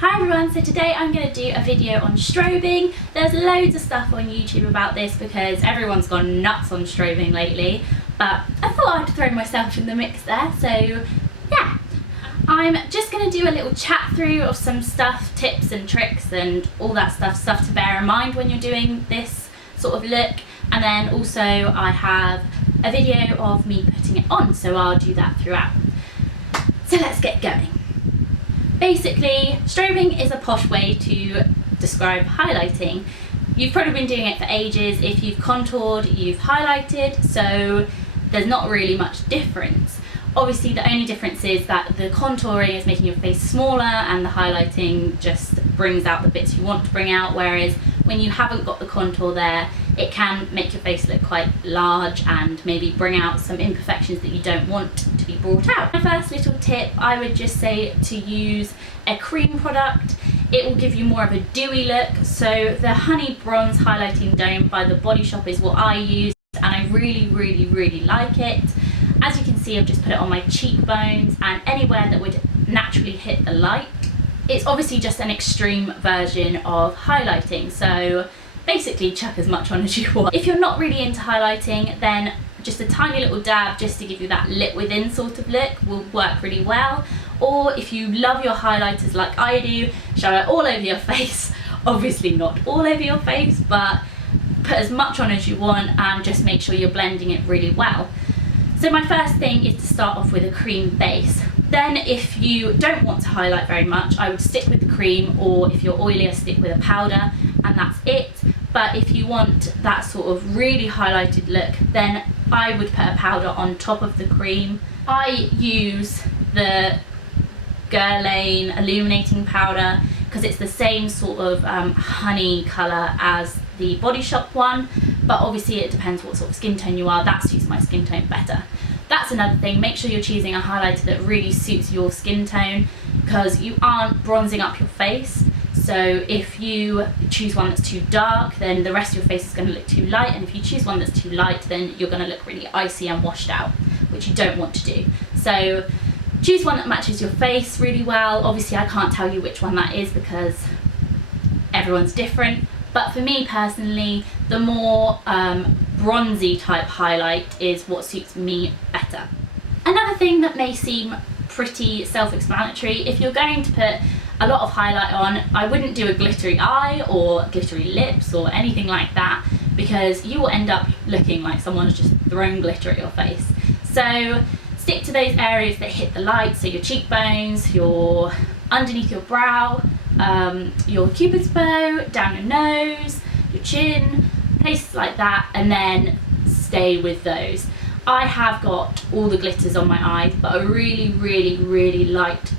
Hi everyone, so today I'm going to do a video on strobing. There's loads of stuff on YouTube about this because everyone's gone nuts on strobing lately, but I thought I'd throw myself in the mix there, so yeah. I'm just going to do a little chat through of some stuff, tips and tricks and all that stuff to bear in mind when you're doing this sort of look, and then also I have a video of me putting it on, so I'll do that throughout. So let's get going. Basically, strobing is a posh way to describe highlighting. You've probably been doing it for ages. If you've contoured, you've highlighted, so there's not really much difference. Obviously, the only difference is that the contouring is making your face smaller and the highlighting just brings out the bits you want to bring out, whereas when you haven't got the contour there, it can make your face look quite large and maybe bring out some imperfections that you don't want to be brought out. My first little tip, I would just say to use a cream product. It will give you more of a dewy look. So the Honey Bronze Highlighting Dome by The Body Shop is what I use, and I really like it. As you can see, I've just put it on my cheekbones and anywhere that would naturally hit the light. It's obviously just an extreme version of highlighting, so basically chuck as much on as you want. If you're not really into highlighting, then just a tiny little dab just to give you that lit within sort of look will work really well. Or if you love your highlighters like I do, show it all over your face. Obviously not all over your face, but put as much on as you want and just make sure you're blending it really well. So my first thing is to start off with a cream base. Then if you don't want to highlight very much, I would stick with the cream, or if you're oilier, stick with a powder, and that's it. But if you want that sort of really highlighted look, then I would put a powder on top of the cream. I use the Guerlain illuminating powder because it's the same sort of honey colour as the Body Shop one, but obviously it depends what sort of skin tone you are. That suits my skin tone better. That's another thing, make sure you're choosing a highlighter that really suits your skin tone, because you aren't bronzing up your face. So if you choose one that's too dark, then the rest of your face is going to look too light, and if you choose one that's too light, then you're going to look really icy and washed out, which you don't want to do. So choose one that matches your face really well. Obviously I can't tell you which one that is because everyone's different, but for me personally, the more bronzy type highlight is what suits me better. Another thing that may seem pretty self-explanatory, if you're going to put a lot of highlight on, I wouldn't do a glittery eye or glittery lips or anything like that, because you will end up looking like someone's just thrown glitter at your face. So stick to those areas that hit the light, so your cheekbones, your underneath your brow, your cupid's bow, down your nose, your chin, places like that, and then stay with those. I have got all the glitters on my eyes, but a really light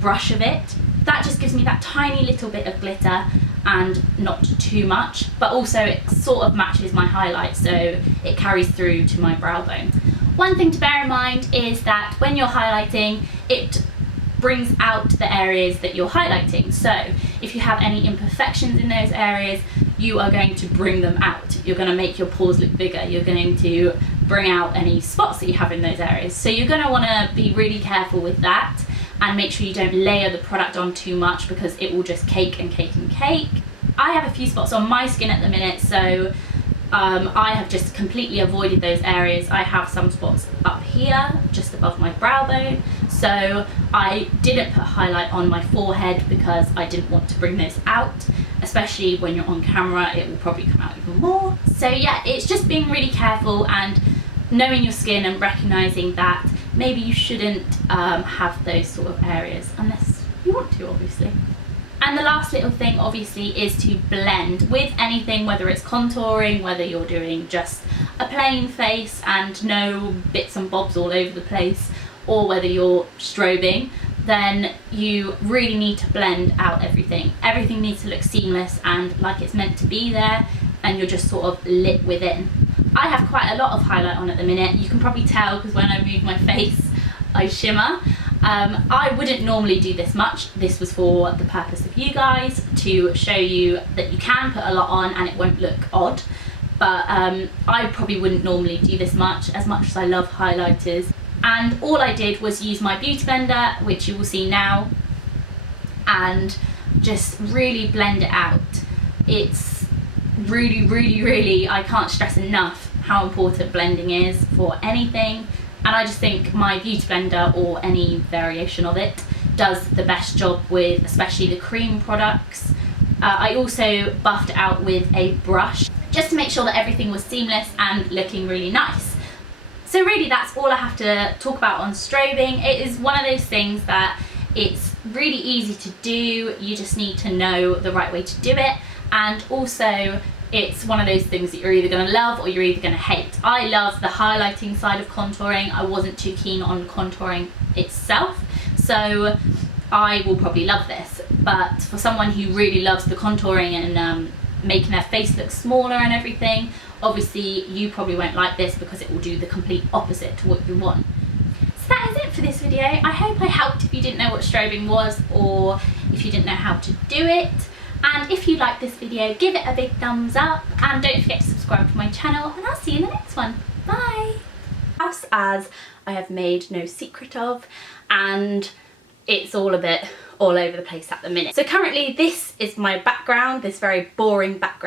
brush of it. That just gives me that tiny little bit of glitter and not too much, but also it sort of matches my highlight, so it carries through to my brow bone. One thing to bear in mind is that when you're highlighting, it brings out the areas that you're highlighting. So if you have any imperfections in those areas, you are going to bring them out. You're going to make your pores look bigger. You're going to bring out any spots that you have in those areas. So you're going to want to be really careful with that and make sure you don't layer the product on too much, because it will just cake and cake and cake. I have a few spots on my skin at the minute, so I have just completely avoided those areas. I have some spots up here, just above my brow bone, so I didn't put highlight on my forehead because I didn't want to bring those out, especially when you're on camera, it will probably come out even more. So yeah, it's just being really careful and knowing your skin and recognising that maybe you shouldn't have those sort of areas unless you want to, obviously. And the last little thing obviously is to blend with anything, whether it's contouring, whether you're doing just a plain face and no bits and bobs all over the place, or whether you're strobing, then you really need to blend out everything. Everything needs to look seamless and like it's meant to be there, and you're just sort of lit within. I have quite a lot of highlight on at the minute. You can probably tell because when I move my face, I shimmer. I wouldn't normally do this much. This was for the purpose of you guys, to show you that you can put a lot on and it won't look odd. But I probably wouldn't normally do this much as I love highlighters. And all I did was use my beauty blender, which you will see now, and just really blend it out. It's really, I can't stress enough how important blending is for anything, and I just think my beauty blender, or any variation of it, does the best job with especially the cream products. I also buffed it out with a brush just to make sure that everything was seamless and looking really nice. So really that's all I have to talk about on strobing. It is one of those things that it's really easy to do, you just need to know the right way to do it, and also it's one of those things that you're either going to love or you're either going to hate. I love the highlighting side of contouring. I wasn't too keen on contouring itself, so I will probably love this. But for someone who really loves the contouring and making their face look smaller and everything, obviously you probably won't like this because it will do the complete opposite to what you want. So that is it for this video. I hope I helped if you didn't know what strobing was, or if you didn't know how to do it. And if you liked this video, give it a big thumbs up, and don't forget to subscribe to my channel, and I'll see you in the next one. Bye! House, as I have made no secret of, and it's all a bit all over the place at the minute. So currently this is my background, this very boring background.